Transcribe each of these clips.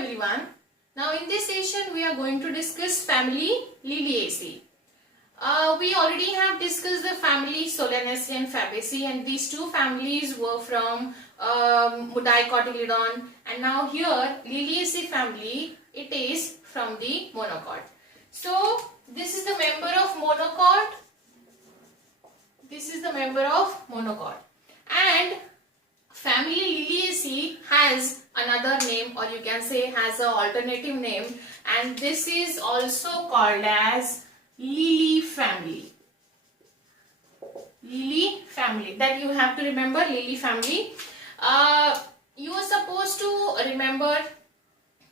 everyone. Now in this session we are going to discuss family Liliaceae. We already have discussed the family Solanaceae and Fabaceae, and these two families were from Monocotyledon, and now here Liliaceae family, it is from the monocot. So this is the member of monocot. This is the member of monocot, and family Liliaceae has another name, or you can say has an alternative name, and this is also called as lily family. Lily family, that you have to remember, lily family. You are supposed to remember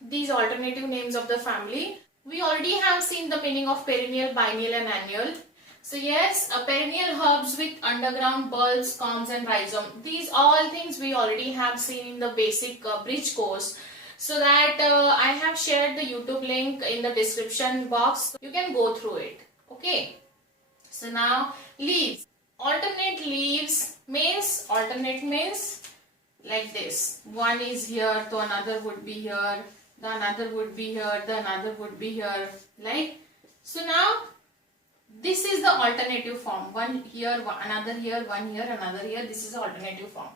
these alternative names of the family. We already have seen the meaning of perennial, biennial and annual. So yes, perennial herbs with underground bulbs, culms and rhizome. These all things we already have seen in the basic bridge course. So that I have shared the YouTube link in the description box. You can go through it. Okay. So now leaves. Alternate leaves means, alternate means like this. One is here, so another would be here, the another would be here, the another would be here. Like so now. This is the alternative form. One here, another here, one here, another here. This is the alternative form.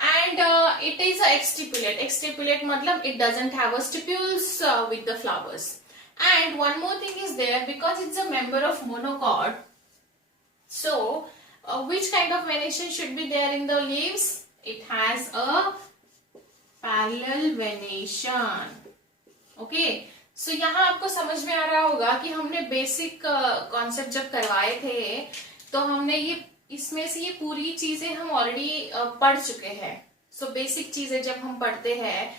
And it is a exstipulate. Exstipulate matlab it doesn't have a stipules with the flowers. And one more thing is there, because it's a member of monocot. So which kind of venation should be there in the leaves? It has a parallel venation. Okay. So यहाँ आपको समझ में आ रहा होगा कि हमने basic concept जब करवाए थे तो हमने ये इसमें से ये पूरी चीजें हम ऑलरेडी पढ़ चुके हैं. सो बेसिक चीजें जब हम पढ़ते हैं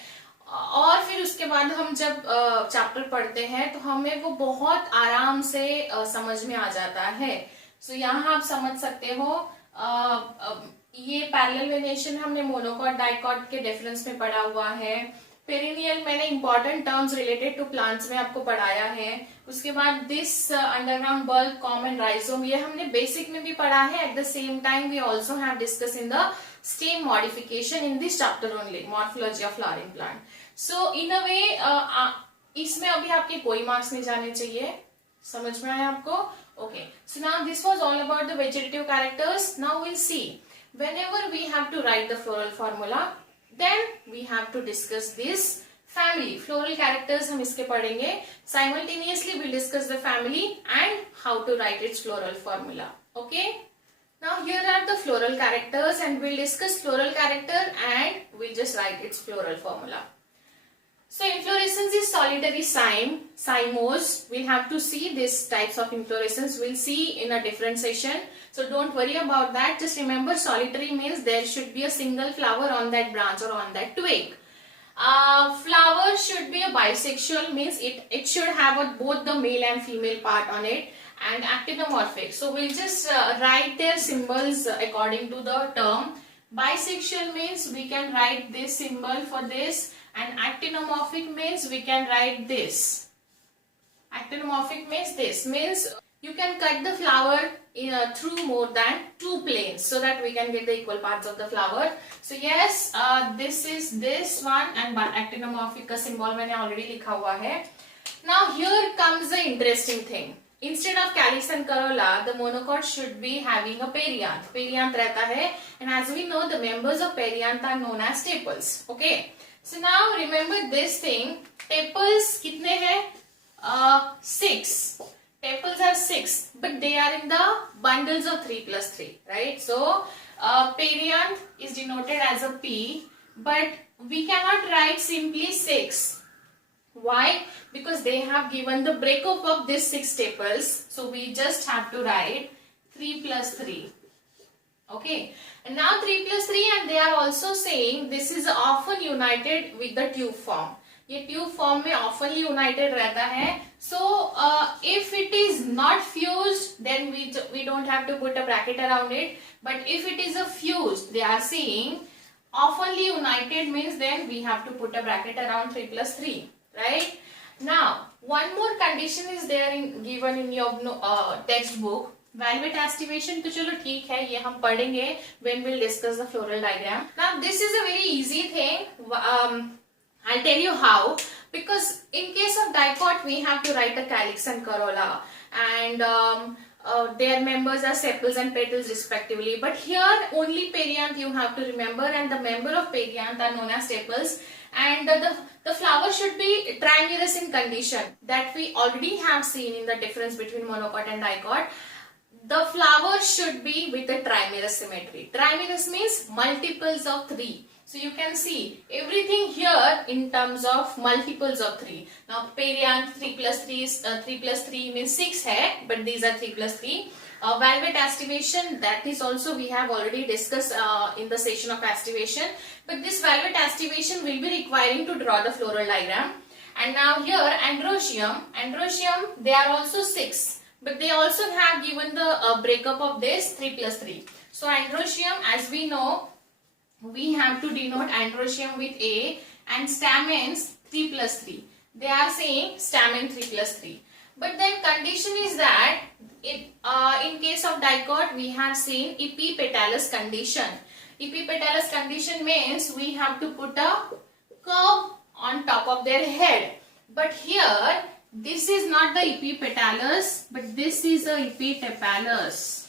और फिर उसके बाद हम जब चैप्टर पढ़ते हैं तो हमें वो बहुत आराम से समझ में आ जाता है. सो यहाँ आप समझ सकते हो ये पैरेलल वेनेशन हमने मोनोकॉट डाइकॉट के डिफरेंस में पढ़ा हुआ है. पेरिनियल मैंने important terms related to plants में आपको पढ़ाया है. उसके बाद this underground bulb, corm and rhizome, ये हमने बेसिक में भी पढ़ा है. At the same time we also have discuss in the stem modification in this chapter only, morphology of flowering plant. So in a way इसमें अभी आपके कोई मार्क्स नहीं जाने चाहिए. समझ में आया आपको? Okay. So now this was all about the vegetative characters. Now will see whenever we have to write the floral formula, then we have to discuss this family. Floral characters हम इसके पढ़ेंगे. Simultaneously we'll discuss the family and how to write its floral formula. Okay? Now here are the floral characters and we'll discuss floral character and we'll just write its floral formula. So inflorescence is solitary cyme, cymose. We'll have to see these types of inflorescence. We'll see in a different session. So don't worry about that. Just remember solitary means there should be a single flower on that branch or on that twig. Flower should be a bisexual, means it should have both the male and female part on it, and actinomorphic. So we'll just write their symbols according to the term. Bisexual means we can write this symbol for this, and actinomorphic means we can write this. Actinomorphic means this, means you can cut the flower through more than two planes so that we can get the equal parts of the flower. So yes, this is this one, and actinomorphic का symbol मैंने already लिखा हुआ है. Now here comes the interesting thing. Instead of calyx and corolla, the monocot should be having a perianth. Perianth रहता है, and as we know, the members of perianth are known as tepals. Okay. So now remember this thing. Tepals कितने हैं? 6. Tepals are 6, but they are in the bundles of 3 plus 3, right? So perianth is denoted as a P, but we cannot write simply 6. Why? Because they have given the breakup of these 6 tepals, so we just have to write 3 plus 3. Okay, and now 3 plus 3, and they are also saying this is often united with the tube form. ये tube form में ऑफनली united रहता है. So if it is not fused then we don't have to put a bracket around it, but if it is a fused, they are saying ऑफनली united means then we have to put a bracket around 3 plus 3, right? Now one more condition is there given in your textbook. Valvate aestivation तो चलो ठीक है, ये हम पढ़ेंगे when we'll discuss the floral diagram. Now this is a very easy thing. I'll tell you how. Because in case of dicot, we have to write a calyx and corolla, and their members are sepals and petals respectively. But here only perianth you have to remember, and the member of perianth are known as sepals. And the flower should be trimerous in condition, that we already have seen in the difference between monocot and dicot. The flower should be with a trimerous symmetry. Trimerous means multiples of 3. So you can see everything here in terms of multiples of 3. Now perianth 3 plus 3 is 3 plus 3 means 6 hai, but these are 3 plus 3. Velvet aestivation, that is also we have already discussed in the session of aestivation. But this velvet aestivation will be requiring to draw the floral diagram. And now here androecium, they are also 6. But they also have given the breakup of this 3 plus 3. So androecium, as we know, we have to denote androecium with A, and stamens 3 plus 3. They are saying stamen 3 plus 3. But then condition is that in case of dicot, we have seen epipetalous condition. Epipetalous condition means we have to put a curve on top of their head. But here, this is not the epipetalous, but this is a epitepalous.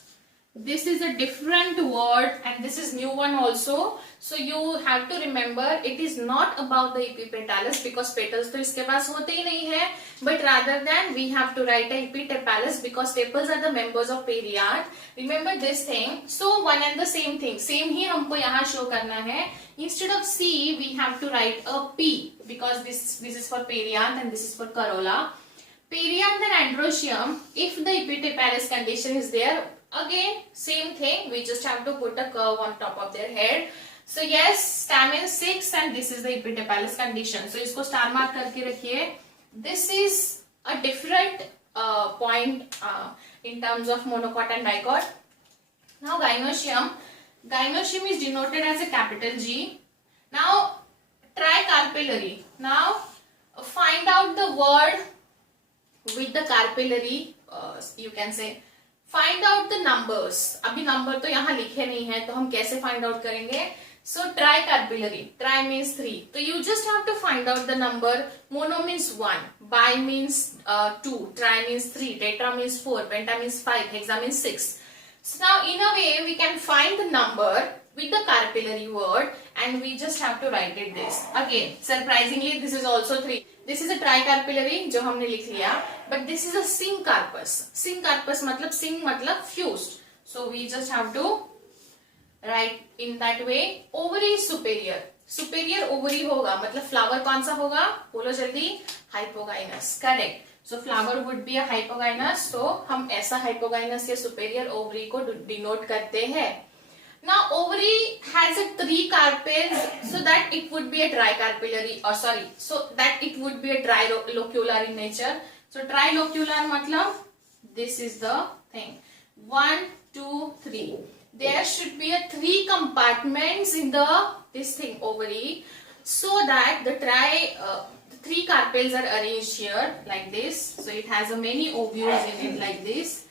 This is a different word, and this is new one also. So you have to remember, it is not about the epipetalous, because petals तो इसके पास होते ही नहीं है, but rather than we have to write a epitepalous because tepals are the members of perianth. Remember this thing. So one and the same thing, same ही हमको यहाँ show करना है. Instead of C, we have to write a P, because this is for perianth and this is for corolla. Perianth and androecium, if the epitepalous condition is there, again same thing, we just have to put a curve on top of their head. So yes, stamen 6 and this is the epitepalous condition. So इसको star mark करके रखिए. This is a different point in terms of monocot and dicot. Now gynoecium is denoted as a capital G. Now tricarpellary. Now find out the word with the carpellary, you can say. Find out the numbers. अभी number तो यहाँ लिखे नहीं है, तो हम कैसे find out करेंगे? So tricarpellary. Tri means 3. So you just have to find out the number. Mono means 1. Bi means 2. Tri means 3. Tetra means 4. Penta means 5. Hexa means 6. So now in a way we can find the number with the carpellary word, and we just have to write it this. Again, surprisingly, this is also 3. This is a tricarpellary जो हमने लिख लिया, but this is a syncarpous. Syncarpous मतलब syn मतलब fused. So we just have to write in that way. Ovary is superior. Superior ovary होगा, मतलब flower कौन सा होगा? बोलो जल्दी. Hypogynous. Correct. So flower would be a hypogynous. So हम ऐसा hypogynous या superior ovary को denote करते हैं. Now ovary has a 3 carpels, so that it would be a tricarpellary, or sorry, so that it would be a trilocular in nature. So trilocular matlab, this is the thing. 1, 2, 3. There should be a 3 compartments in this thing ovary, so that the 3 carpels are arranged here like this. So it has a many ovules in it like this.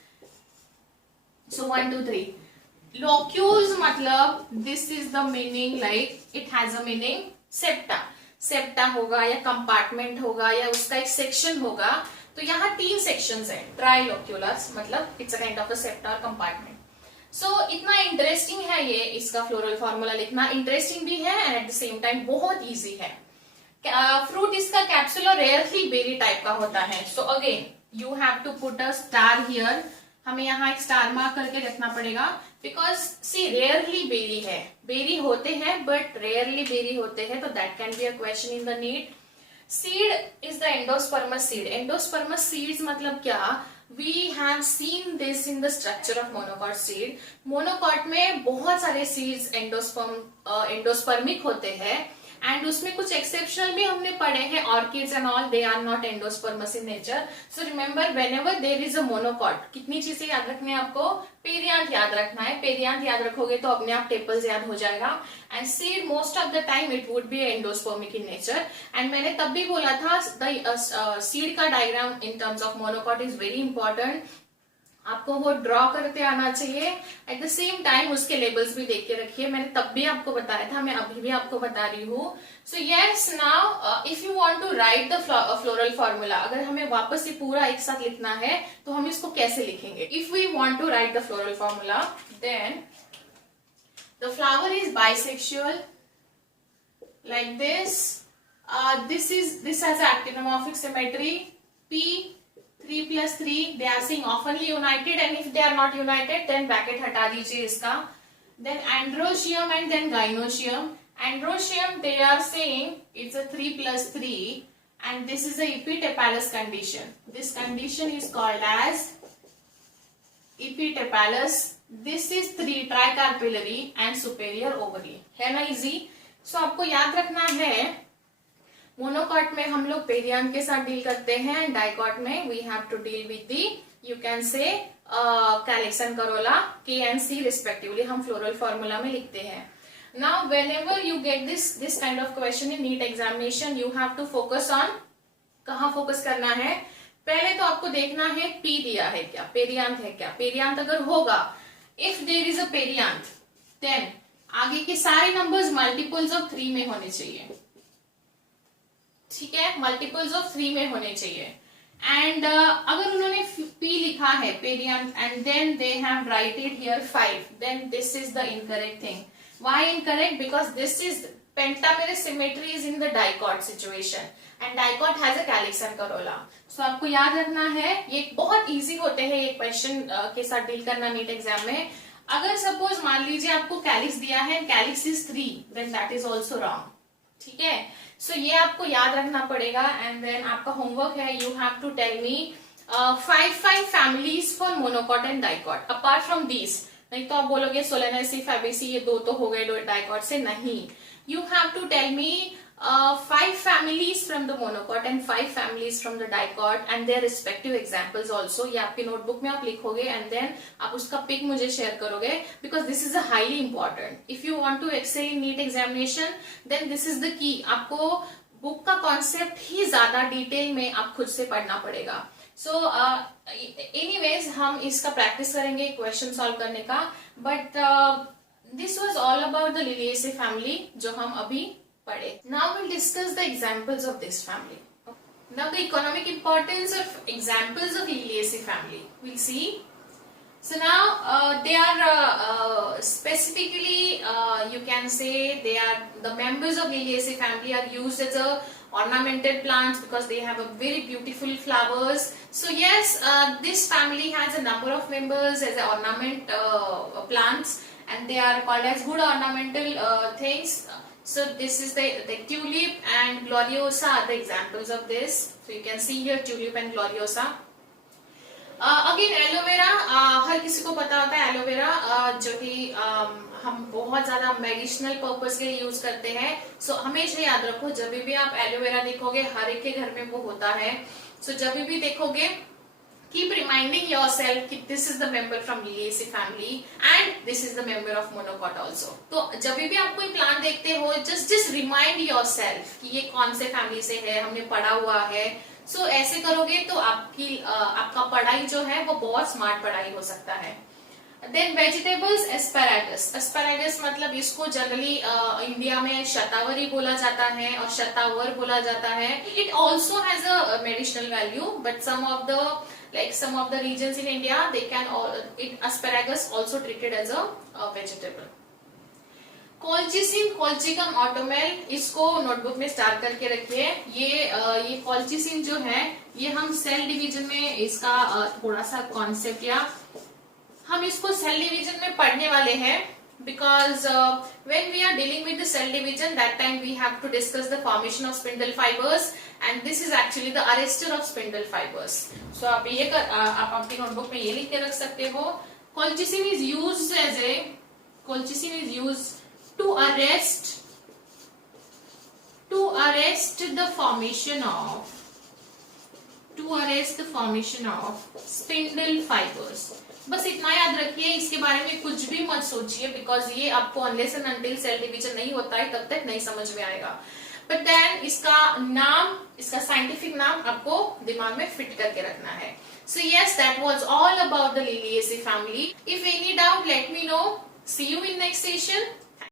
So 1, 2, 3. Locules मतलब this is the meaning, like it has a meaning septa. Septa होगा या compartment होगा या उसका एक section होगा. तो यहाँ 3 sections हैं. Triloculus मतलब it's a kind of a septa or compartment. So इतना interesting है ये, इसका floral formula लिखना interesting भी है and at the same time बहुत easy है. Fruit इसका capsule rarely berry type का होता है. So again you have to put a star here. हमें यहाँ एक स्टार मार्क करके रखना पड़ेगा, बिकॉज सी रेयरली बेरी है. बेरी होते हैं बट रेयरली बेरी होते हैं, तो that can be a question in the NEET. Seed is the endospermous seed. Endospermous seeds मतलब क्या? We have seen this in the structure of monocot seed. Monocot में बहुत सारे सीड्स एंडोस्पर्मिक होते हैं, एंड उसमें कुछ एक्सेप्शनल भी हमने पढ़े हैं. Orchids and all they are not endospermous in nature. So remember whenever there is a monocot, कितनी चीजें याद रखनी है आपको? पेरियांथ याद रखना है. पेरियांथ याद रखोगे तो अपने आप टेपल्स याद हो जाएगा. And seed most of the time it would be endospermic in nature. And मैंने तब भी बोला था सीड का diagram in terms of monocot is very important. आपको वो ड्रॉ करते आना चाहिए। एट द सेम टाइम उसके लेबल्स भी देख के रखिए, मैंने तब भी आपको बताया था, मैं अभी भी आपको बता रही हूँ। So yes, now if you want to write the floral formula, अगर हमें वापस ये पूरा एक साथ लिखना है तो हम इसको कैसे लिखेंगे? If we want to write the floral formula, then the flower is bisexual like this. This has actinomorphic symmetry P 3 plus 3, they are saying oftenly united, and if they are not united then bracket हटा दीजिए इसका. Then androecium and then gynoecium. Androecium they are saying it's a 3 plus 3 and this is a epitepalous condition. This condition is called as epitepalous. This is 3 tricarpillary and superior ovary. है ना easy? So आपको याद रखना है, monocot में हम लोग perianth के साथ डील करते हैं, डाइकॉट में we have to deal with the, you can say calyx and corolla, K and C respectively, हम फ्लोरल फॉर्मूला में लिखते हैं. Now whenever you get this kind of question in NEET examination, you have to focus on, कहाँ focus करना है? पहले तो आपको देखना है पी दिया है क्या, पेरियांथ है क्या. पेरियांथ अगर होगा, if there is a perianth, then आगे के सारे नंबर्स मल्टीपल्स ऑफ 3 में होने चाहिए. ठीक है, मल्टीपल्स ऑफ 3 में होने चाहिए. एंड अगर उन्होंने P लिखा है perianth and then they have writed here 5, then this is the incorrect thing. Why incorrect? Because this is pentamerous symmetry is in the dicot situation and dicot has a calyx and corolla. So आपको याद रखना है, ये बहुत easy होते हैं ये question के साथ डील करना नीट एग्जाम में. अगर सपोज मान लीजिए आपको कैलिक्स दिया है, calyx is 3, then that is also wrong. ठीक है, सो ये आपको याद रखना पड़ेगा. एंड देन आपका होमवर्क है, you have to tell me 5 families for monocot and dicot apart from these. नहीं तो आप बोलोगे सोलेनेसी, फैबेसी, ये 2 तो हो गए डाइकॉट से. नहीं, you have to tell me 5 families from the monocot and 5 families from the dicot and their respective examples also. ये आपकी नोटबुक में आप लिखोगे and then आप उसका पिक मुझे शेयर करोगे, because this is a highly important. If you want to excel in NEET examination, then this is the key. आपको बुक का कॉन्सेप्ट ही ज्यादा डिटेल में आप खुद से पढ़ना पड़ेगा. सो एनीवेज हम इसका प्रैक्टिस करेंगे क्वेश्चन सॉल्व करने का. But this was all about the Liliaceae family जो हम अभी पढ़े. Now we'll discuss the examples of this family. Now the economic importance of examples of Liliaceae family. We'll see. So now they are specifically you can say they are the members of Liliaceae family are used as a ornamental plants because they have a very beautiful flowers. So yes, this family has a number of members as a ornament plants and they are called as good ornamental things. So this is the tulip and gloriosa are the examples of this. So you can see here tulip and gloriosa. Again aloe vera, हर किसी को पता होता है aloe vera जो कि हम बहुत ज्यादा मेडिसिनल पर्पस के लिए यूज करते हैं. सो हमेशा याद रखो, जब भी आप एलोवेरा देखोगे, हर एक के घर में वो होता है. सो जब भी देखोगे, keep reminding yourself कि this is the member from Liliaceae family and this is the member of monocot also. तो जब भी आप कोई प्लांट देखते हो, just remind yourself कि ये कौन से फैमिली से है, हमने पढ़ा हुआ है. सो ऐसे करोगे तो आपका पढ़ाई जो है वो बहुत स्मार्ट पढ़ाई हो सकता है. Then vegetables, asparagus. एस्पैरागस मतलब इसको जनरली इंडिया में शतावरी बोला जाता है और शतावर बोला जाता है. It also has a medicinal value, but some of the regions in India they can asparagus also treated as a vegetable. Colchicine, Colchicum autumnal, इसको नोटबुक में स्टार करके रखिए. ये colchicine जो है, ये हम सेल डिवीजन में इसका थोड़ा सा कॉन्सेप्ट या हम इसको सेल डिवीजन में पढ़ने वाले हैं. Because when we are dealing with the cell division, that time we have to discuss the formation of spindle fibers and this is actually the arrestor of spindle fibers. So आप आपकी notebook में ये लिख के रख सकते हो. Colchicine is used to arrest the formation of spindle fibers. बस इतना याद रखिए, इसके बारे में कुछ भी मत सोचिए, बिकॉज ये आपको unless and until cell division नहीं होता है तब तक नहीं समझ में आएगा. बट देन इसका नाम, इसका साइंटिफिक नाम आपको दिमाग में फिट करके रखना है. So yes, that was all about the Liliaceae family. If any doubt, let me know. See you in next session.